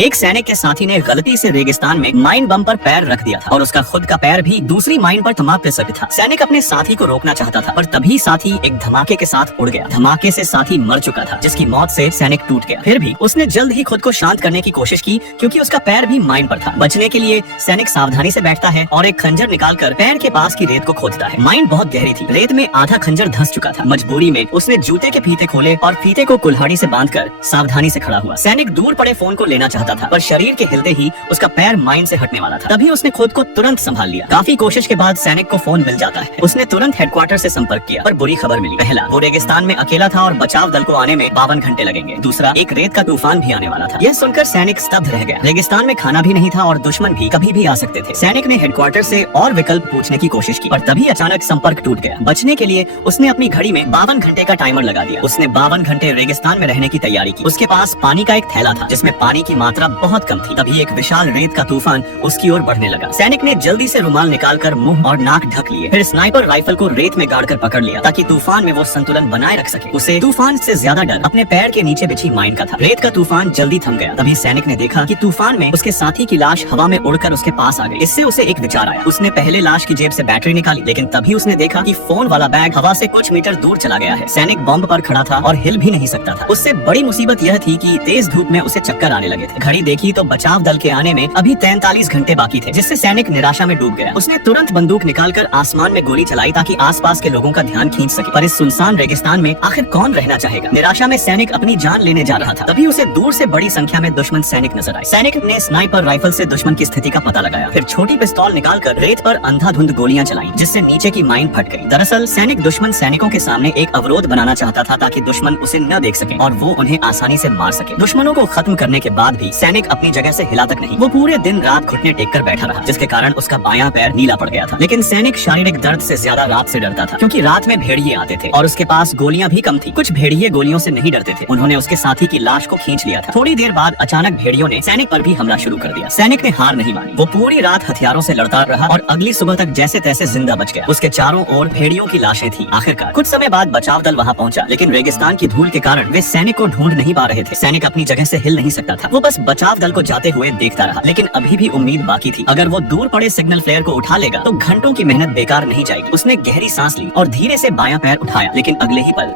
एक सैनिक के साथी ने गलती से रेगिस्तान में माइन बम पर पैर रख दिया था और उसका खुद का पैर भी दूसरी माइन पर थमा फिसल था। सैनिक अपने साथी को रोकना चाहता था पर तभी साथी एक धमाके के साथ उड़ गया। धमाके से साथी मर चुका था जिसकी मौत से सैनिक टूट गया। फिर भी उसने जल्द ही खुद को शांत करने की कोशिश की क्योंकि उसका पैर भी माइन पर था। बचने के लिए सैनिक सावधानी से बैठता है और एक खंजर निकालकर पैर के पास की रेत को खोदता है। माइन बहुत गहरी थी, रेत में आधा खंजर धंस चुका था। मजबूरी में उसने जूते के फीते खोले और फीते को कुल्हाड़ी से बांधकर सावधानी से खड़ा हुआ। सैनिक दूर पड़े फोन को लेना चाहता था पर शरीर के हिलते ही उसका पैर माइन से हटने वाला था। तभी उसने खुद को तुरंत संभाल लिया। काफी कोशिश के बाद सैनिक को फोन मिल जाता है। उसने तुरंत हेडक्वार्टर से संपर्क किया पर बुरी खबर मिली। पहला, वो रेगिस्तान में अकेला था और बचाव दल को आने में 52 घंटे लगेंगे। दूसरा, एक रेत का तूफान भी आने वाला था। यह सुनकर सैनिक स्तब्ध रह गया। रेगिस्तान में खाना भी नहीं था और दुश्मन भी कभी भी आ सकते थे। सैनिक ने हेडक्वार्टर से और विकल्प पूछने की कोशिश की पर तभी अचानक संपर्क टूट गया। बचने के लिए उसने अपनी घड़ी में 52 घंटे का टाइमर लगा दिया। उसने 52 घंटे रेगिस्तान में रहने की तैयारी की। उसके पास पानी का एक थैला था जिसमें पानी की मात्रा बहुत कम थी। तभी एक विशाल रेत का तूफान उसकी ओर बढ़ने लगा। सैनिक ने जल्दी से रुमाल निकालकर मुंह और नाक ढक लिए। फिर स्नाइपर राइफल को रेत में गाड़कर पकड़ लिया ताकि तूफान में वो संतुलन बनाए रख सके। उसे तूफान से ज्यादा डर अपने पैर के नीचे बिछी माइन का था। रेत का तूफान जल्दी थम गया। तभी सैनिक ने देखा कि तूफान में उसके साथी की लाश हवा में उड़कर उसके पास आ गई। इससे उसे एक विचार आया। उसने पहले लाश की जेब से बैटरी निकाली लेकिन तभी उसने देखा कि फोन वाला बैग हवा से कुछ मीटर दूर चला गया है। सैनिक बॉम्ब पर खड़ा था और हिल भी नहीं सकता था। उससे बड़ी मुसीबत यह थी कि तेज धूप में उसे चक्कर आने लगे थे। घड़ी देखी तो बचाव दल के आने में अभी 43 घंटे बाकी थे जिससे सैनिक निराशा में डूब गया। उसने तुरंत बंदूक निकालकर आसमान में गोली चलाई ताकि आसपास के लोगों का ध्यान खींच सके। पर इस सुनसान रेगिस्तान में आखिर कौन रहना चाहेगा। निराशा में सैनिक अपनी जान लेने जा रहा था। तभी उसे दूर से बड़ी संख्या में दुश्मन सैनिक नजर आए। सैनिक ने स्नाइपर राइफल से दुश्मन की स्थिति का पता लगाया। फिर छोटी पिस्तौल निकालकर रेत पर अंधाधुंध गोलियां चलाई जिससे नीचे की माइन फट गई। दरअसल सैनिक दुश्मन सैनिकों के सामने एक अवरोध बनाना चाहता था ताकि दुश्मन उसे न देख सके और वो उन्हें आसानी से मार सके। दुश्मनों को खत्म करने के बाद भी सैनिक अपनी जगह से हिला तक नहीं। वो पूरे दिन रात घुटने टेक कर बैठा रहा जिसके कारण उसका बायां पैर नीला पड़ गया था। लेकिन सैनिक शारीरिक दर्द से ज्यादा रात से डरता था क्योंकि रात में भेड़िए आते थे और उसके पास गोलियां भी कम थी। कुछ भेड़िए गोलियों से नहीं डरते थे। उन्होंने उसके साथी की लाश को खींच लिया था। थोड़ी देर बाद अचानक भेड़ियों ने सैनिक पर भी हमला शुरू कर दिया। सैनिक ने हार नहीं मानी। वो पूरी रात हथियारों से लड़ता रहा और अगली सुबह तक जैसे तैसे जिंदा बच गया। उसके चारों ओर भेड़ियों की लाशें थी। आखिरकार कुछ समय बाद बचाव दल वहां पहुंचा लेकिन रेगिस्तान की धूल के कारण वे सैनिक को ढूंढ नहीं पा रहे थे। सैनिक अपनी जगह से हिल नहीं सकता था। वो बस बचाव दल को जाते हुए देखता रहा लेकिन अभी भी उम्मीद बाकी थी। अगर वो दूर पड़े सिग्नल फ्लेयर को उठा लेगा तो घंटों की मेहनत बेकार नहीं जाएगी। उसने गहरी सांस ली और धीरे से बायां पैर उठाया लेकिन अगले ही पल